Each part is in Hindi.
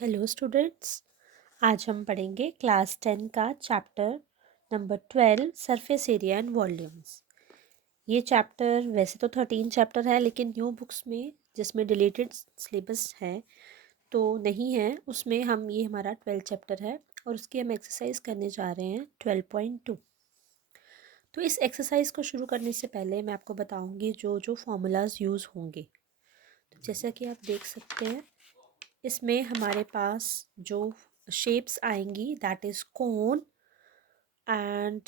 Hello students. आज हम पढ़ेंगे क्लास 10 का chapter number 12 surface area and volumes. ये चैप्टर वैसे तो 13 चैप्टर है, लेकिन न्यू बुक्स में जिसमें डिलीटेड सिलेबस है तो नहीं है, उसमें ये हमारा 12 चैप्टर है और उसकी हम एक्सरसाइज करने जा रहे हैं 12.2। तो इस एक्सरसाइज को शुरू करने से पहले मैं आपको बताऊंगी जो जो फॉर्मूलाज यूज़ होंगे। तो जैसा कि आप देख सकते हैं, इसमें हमारे पास जो शेप्स आएंगी that is cone, and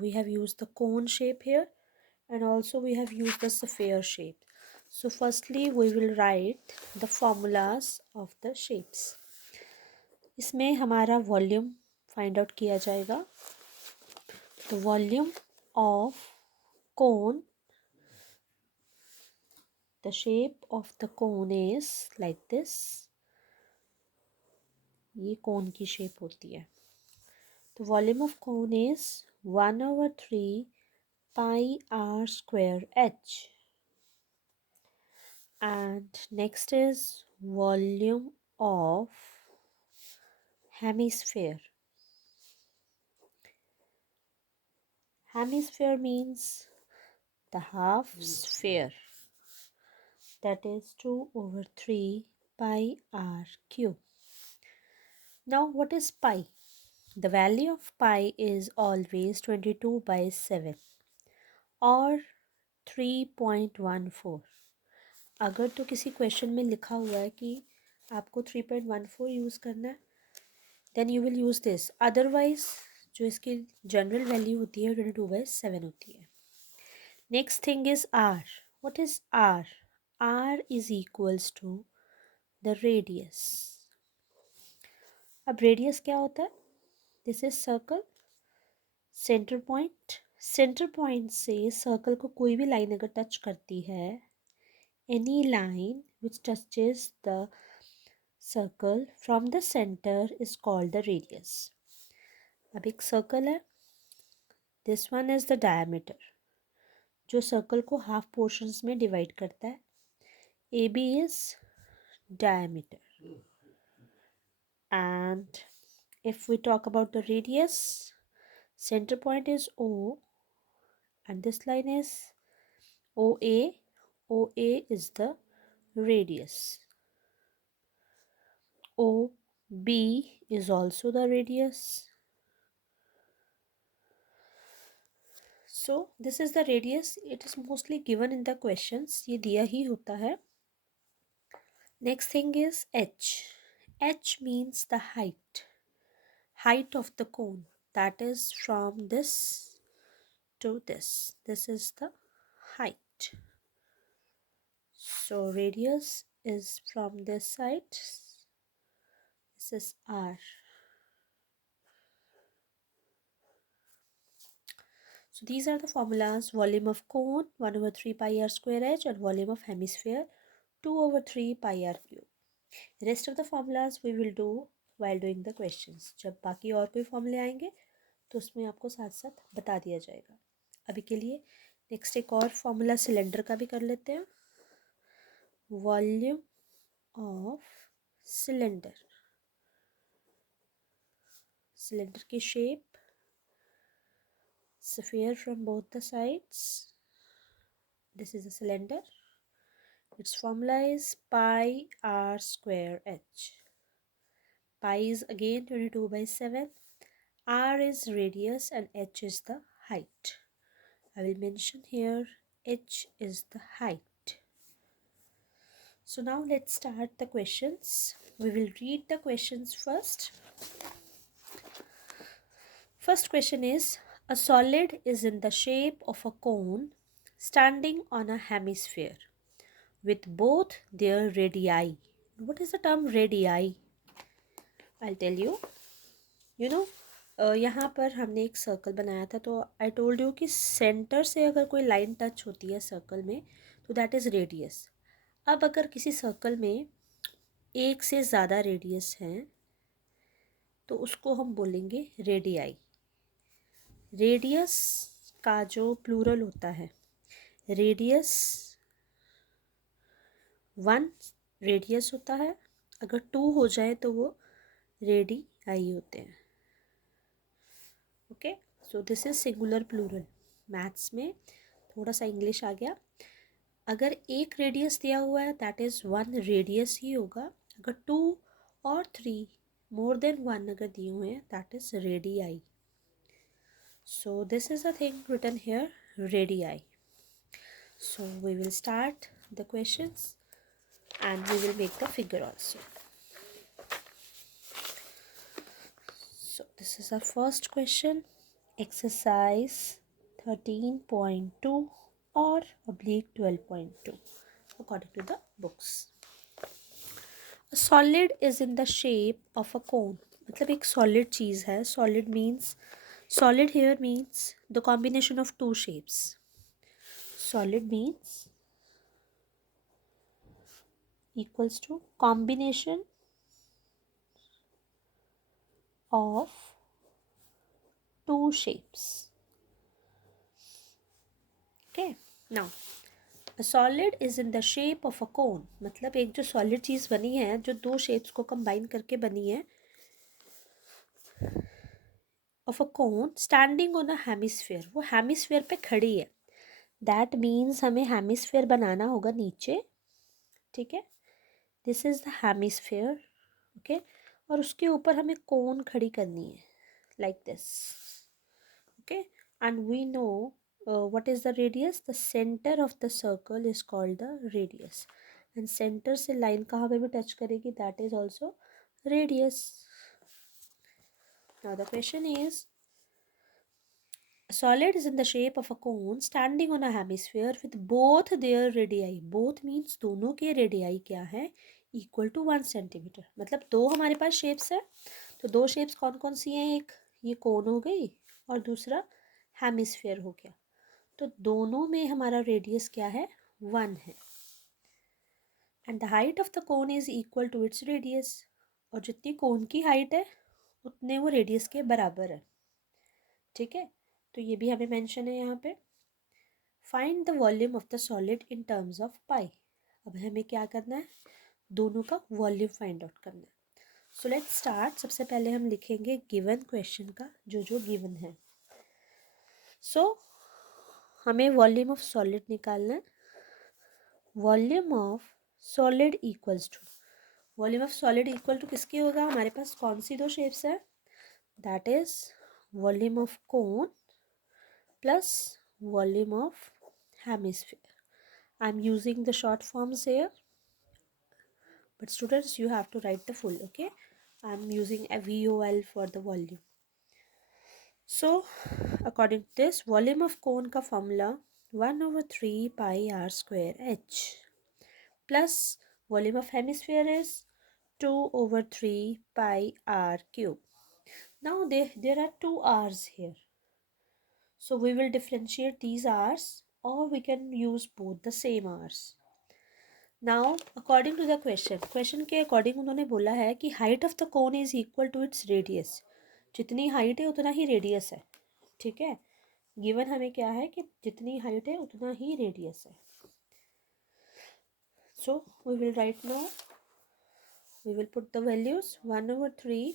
we have used the cone shape here, and also we have used the sphere shape. So firstly we will write the formulas of the shapes. इसमें हमारा वॉल्यूम फाइंड आउट किया जाएगा। the volume of cone, the shape of the cone is like this. ये कोन की शेप होती है। The volume of cone is 1/3 pi r square h. And next is volume of hemisphere. Hemisphere means the half sphere, that is 2/3 pi r cube. Now what is pi? The value of pi is always 22/7 or 3.14. अगर तो किसी क्वेश्चन में लिखा हुआ है कि आपको 3.14 यूज़ करना है, then you will use this. Otherwise जो इसकी जनरल वैल्यू होती है 22/7 होती है। Next thing is R. What is R? R is equals to the radius. अब रेडियस क्या होता है? This is circle, centre point से सर्कल को कोई भी लाइन अगर टच करती है, any line which touches the circle from the centre is called the radius. अब एक सर्कल है, this one is the diameter जो सर्कल को हाफ पोर्शंस में डिवाइड करता है। A B is diameter, and if we talk about the radius, center point is O and this line is OA. OA is the radius. OB is also the radius. So this is the radius. It is mostly given in the questions. ये दिया ही होता है। Next thing is H. H means the height of the cone, that is from this to this. This is the height. So radius is from this side. This is R. So these are the formulas: volume of cone 1/3 pi r square h and volume of hemisphere 2/3 pi r cube. Rest of the formulas we will do while doing the questions. जब बाकी और कोई फॉर्मूले आएंगे तो उसमें आपको साथ साथ बता दिया जाएगा। अभी के लिए नेक्स्ट एक और फॉर्मूला सिलेंडर का भी कर लेते हैं। वॉल्यूम ऑफ सिलेंडर, सिलेंडर की shape, sphere from both the sides. This is a cylinder. Its formula is pi r square h. Pi is again 22/7. R is radius and h is the height. I will mention here h is the height. So now let's start the questions. We will read the questions first. First question is, a solid is in the shape of a cone standing on a hemisphere with both their radii. What is the term radii? I'll tell you. यहाँ पर हमने एक सर्कल बनाया था, तो आई टोल्ड यू कि सेंटर से अगर कोई लाइन टच होती है सर्कल में तो दैट इज़ रेडियस। अब अगर किसी सर्कल में एक से ज़्यादा रेडियस हैं तो उसको हम बोलेंगे रेडियाई। रेडियस का जो प्लूरल होता है, रेडियस 1 रेडियस होता है अगर 2 हो जाए तो वो रेडियाई होते हैं। Okay, so this is singular plural. Maths में थोड़ा सा इंग्लिश आ गया। अगर एक रेडियस दिया हुआ है दैट इज़ 1 रेडियस ही होगा। अगर 2 और 3 मोर देन 1 अगर दिए हुए हैं that is radii. So this is a thing written here, radii. So we will start the questions and we will make the figure also. So this is our first question, exercise 13.2 or oblique 12.2 according to the books. A solid is in the shape of a cone. मतलब एक solid चीज़ है. Solid means, solid here means the combination of two shapes. Solid means equals to combination of two shapes. Okay, now a solid is in the shape of a cone. मतलब एक जो solid चीज़ बनी है जो दो shapes को combine करके बनी है, of a cone standing on a hemisphere. वो hemisphere पे खड़ी है. That means हमें hemisphere बनाना होगा नीचे. ठीक है, this is the hemisphere. Okay, और उसके ऊपर हमें कोन खड़ी करनी है like this. Okay, and we know what is the radius. The centre of the circle is called the radius. And centre से लाइन कहाँ पे भी टच करेगी that is also radius. Now the question is, a solid is in the shape of a cone standing on a hemisphere with both their radii. Both means दोनों के radii क्या है, equal to 1 सेंटीमीटर. मतलब दो हमारे पास शेप्स है, तो दो शेप्स कौन कौन सी हैं, एक ये कोन हो गई और दूसरा हेमिस्फेयर हो गया. तो दोनों में हमारा रेडियस क्या है, 1 है. And the height of the cone is equal to its radius. और जितनी कोन की हाइट है उतने वो रेडियस के बराबर है. ठीक है, तो ये भी हमें मेंशन है यहाँ पे. Find the volume of the solid in terms of pi. अब हमें क्या करना है, दोनों का वॉल्यूम फाइंड आउट करना है. So let's start. सबसे पहले हम लिखेंगे गिवन क्वेश्चन का जो जो गिवन है. सो हमें वॉल्यूम ऑफ सॉलिड निकालना है. Volume of solid equals to, volume of solid equal to किसकी होगा, हमारे पास कौन सी दो शेप्स है, that is volume of cone plus volume of hemisphere. I am using the short forms here, but students you have to write the full. Okay, I am using a VOL for the volume. So according to this, volume of cone का formula 1/3 pi r square h plus volume of hemisphere is 2/3 pi r cube. Now there are two r's here. So we will differentiate these r's or we can use both the same r's. Now according to the question के according उन्होंने बोला है कि height of the cone is equal to its radius. जितनी height है उतना ही radius है. ठीक है, given हमें क्या है कि जितनी height है उतना ही radius है. So we will write now, we will put the values 1/3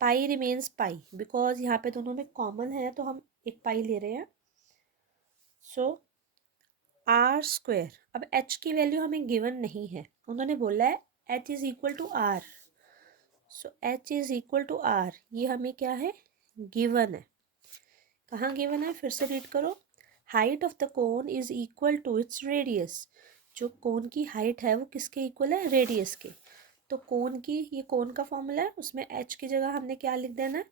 pi remains pi because यहाँ पे दोनों में common है तो हम एक pi ले रहे हैं. So R square. अब एच की वैल्यू हमें गिवन नहीं है, उन्होंने बोला है H is equal to R. So H is equal to R, ये हमें क्या है, गिवन है. कहाँ गिवन है, फिर से रीड करो. Height of the cone is equal to its radius. जो कोन की हाइट है वो किसके इक्वल है, रेडियस के. तो कोन की, ये कोन का फॉर्मूला है, उसमें एच की जगह हमने क्या लिख देना है,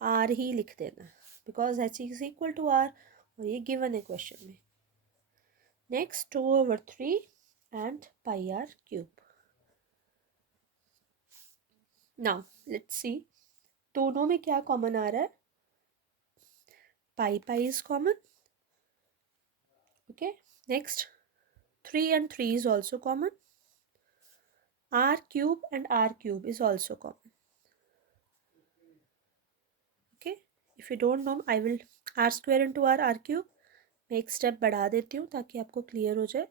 आर ही लिख देना, because H is equal to R और ये गिवन है क्वेश्चन में. Next 2/3 and pi r cube. Now let's see दोनों में क्या कॉमन आ रहा है. pi pi is common. Okay, next 3 and 3 is also common. R cube and R cube is also common. Okay, if you don't know I will r square into r cube. मैं एक स्टेप बढ़ा देती हूँ ताकि आपको क्लियर हो जाए.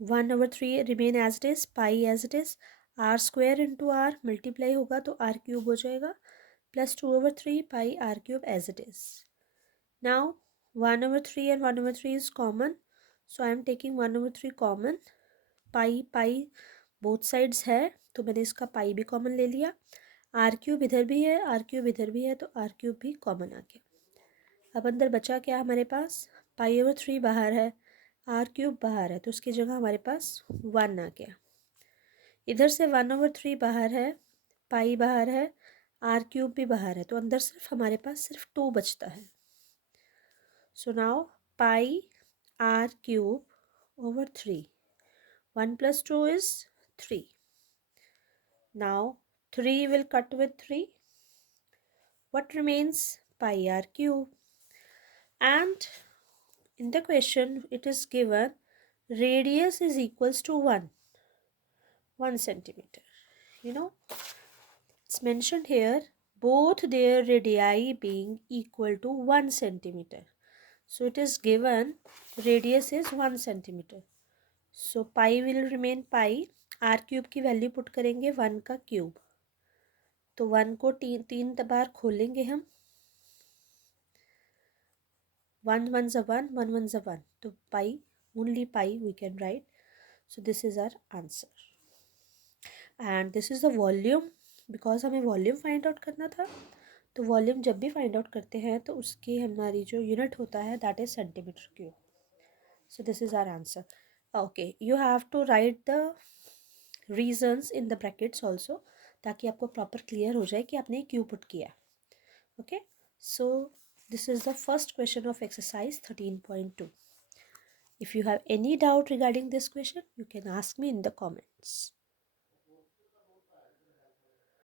1/3 remain as it is, pi as it is, R square into R multiply होगा तो आर क्यूब हो जाएगा, plus 2/3 pi R cube as it is. Now 1/3 and 1/3 is common, so I am taking 1/3 common. Pi pi both sides है तो मैंने इसका पाई भी कॉमन ले लिया. आर क्यूब इधर भी है, आर क्यूब इधर भी है, तो आर क्यूब भी कॉमन आ गया. अब अंदर बचा क्या हमारे पास, पाई/3 बाहर है, आर क्यूब बाहर है, तो उसकी जगह हमारे पास 1 आ गया. इधर से 1/3 बाहर है, पाई बाहर है, आर क्यूब भी बाहर है, तो अंदर सिर्फ हमारे पास सिर्फ 2 बचता है. So now pi R cube over 3, 1 plus 2 is 3. Now 3 will cut with 3. What remains? Pi r cube. And in the question it is given radius is equals to 1 centimeter. You know, it's mentioned here both their radii being equal to 1 centimeter. So it is given radius is 1 centimeter. So pi will remain pi. r cube की वैल्यू पुट करेंगे 1 का क्यूब, तो 1 को तीन बार खोलेंगे हम, 1 1 ज़ 1, 1 1 ज़ 1, तो pi, only pi we can write. So this is our answer and this is the volume. Because हमें वॉल्यूम फाइंड आउट करना था, तो वॉल्यूम जब भी फाइंड आउट करते हैं तो उसकी हमारी जो यूनिट होता है that is centimetre cube. So this is our answer. Okay, you have to write the reasons in the brackets also, ताकि आपको प्रॉपर क्लियर हो जाए कि आपने क्यों पुट किया. Okay, so this is the first question of exercise 13.2. If you have any doubt regarding this question, you can ask me in the comments.